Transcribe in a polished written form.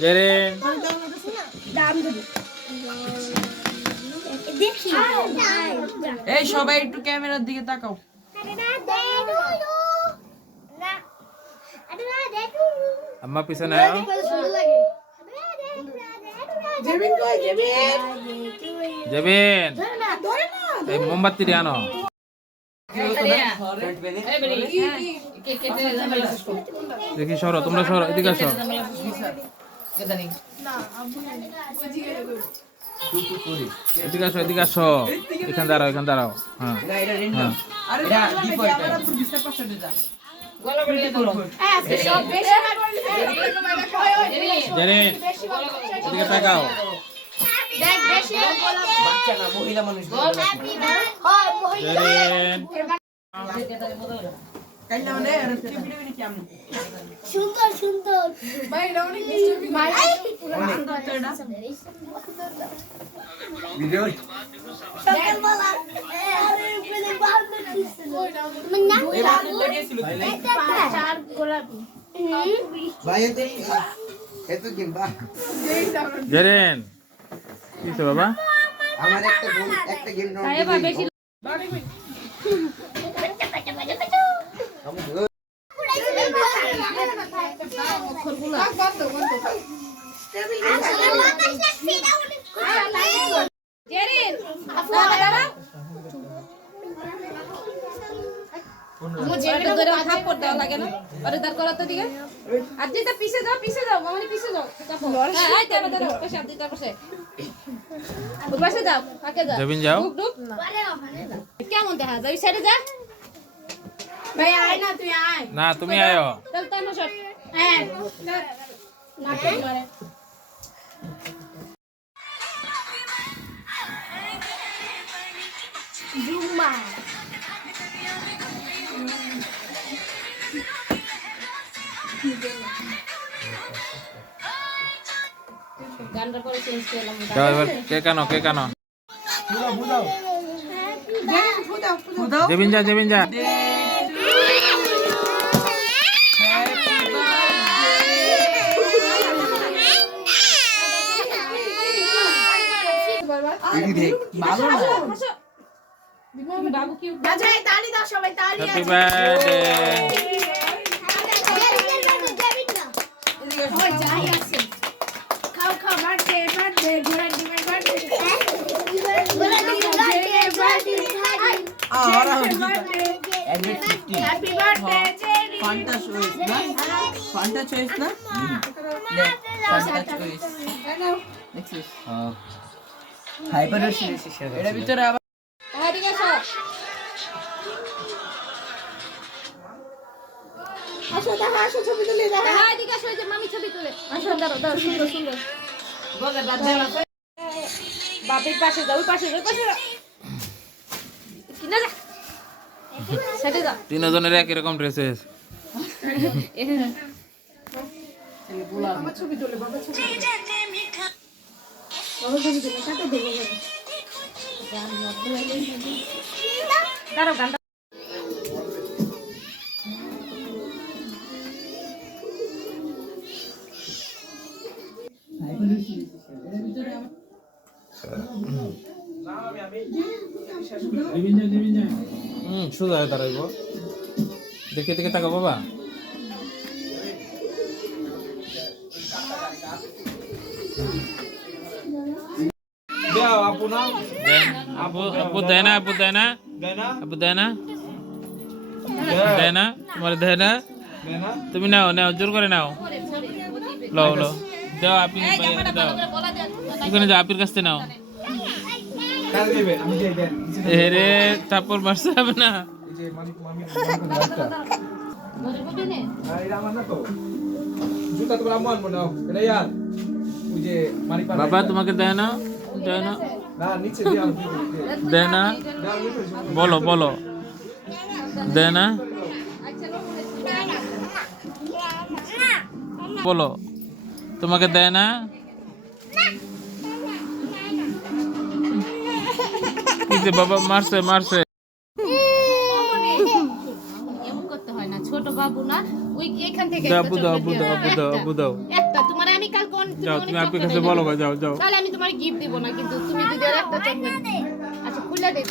জেরিন এই সবাই একটু ক্যামেরার দিকে তাকাও। আম্মা পিছনে আয় জেবিন এই মোমবাতি দিয়ে আনো দেখি সরো তোমরা সরো এদিকে আসো এদিকে আসো এদিকে আসো এখানে দাঁড়াও হ্যাঁ জেরিন এদিকে তাকাও জেরিন সুন্দর সুন্দর জেরিন কিসে বাবা আমার একটা গেম জেবিন যাও কেমন দেখা যায় সাইডে যা ভাই আয় না তুই আয় না তুমি আয়ো চল তাই না শট হ্যাঁ না করে জুম্মা গানটা করে চেঞ্জ করলাম যাও এবার কেক আনো জেবিন যা ভালো না বাবু কি বাজাই তালি দাও সবাই তালি হ্যাপি বার্থডে ওই যাই আছে খাও বার্থডে ঘোড়া ডিমের birthday happy birthday Fanta choice না ফান্টা চয়েস না ফান্টা চয়েস দেখছিস হাইপার সিরিজ এর ভিতরে আবার ঠিক আছে আসো ছবি তুলে দাও হ্যাঁ ঠিক আছে ওই যে মামি ছবি তুলে আসো দাও সুন্দর বগের বাদ দেনা বাপের পাশে যাও পাশে কিনা যা সেটা যা তিনজনের একই রকম ড্রেসেস আমার ছবি তুলে বাবা ছবি সাথে দেখে গান সোজা হয়ে দাঁড়াইব দেখে তাকা বাবা আপু দেয় না তোমার দেয় না তুমি নাও জোর করে নাও লো দাও আপনি দাও ওখানে যাও আপির কাছ থেকে নাও রে থাপ্পড় মারতে হবে না বাবা তোমাকে দেয় না দেয় না বলো দেয় না বলো তোমাকে দেয় না বাবা মারছে এমন করতে হয় না ছোট বাবু না ওই এখান থেকে থেকে দাও একটা আপু দাও chocolate আপু দিয়ে দাও দাও, আপু দাও একটা। একটা তোমার আমি কাল কোন যাও তুমি আপুর কাছে বলো যাও যাও তাহলে আমি তোমার গিফট দিব না, কিন্তু তুমি যদি আর একটা চকলেট, আচ্ছা খুলে দে।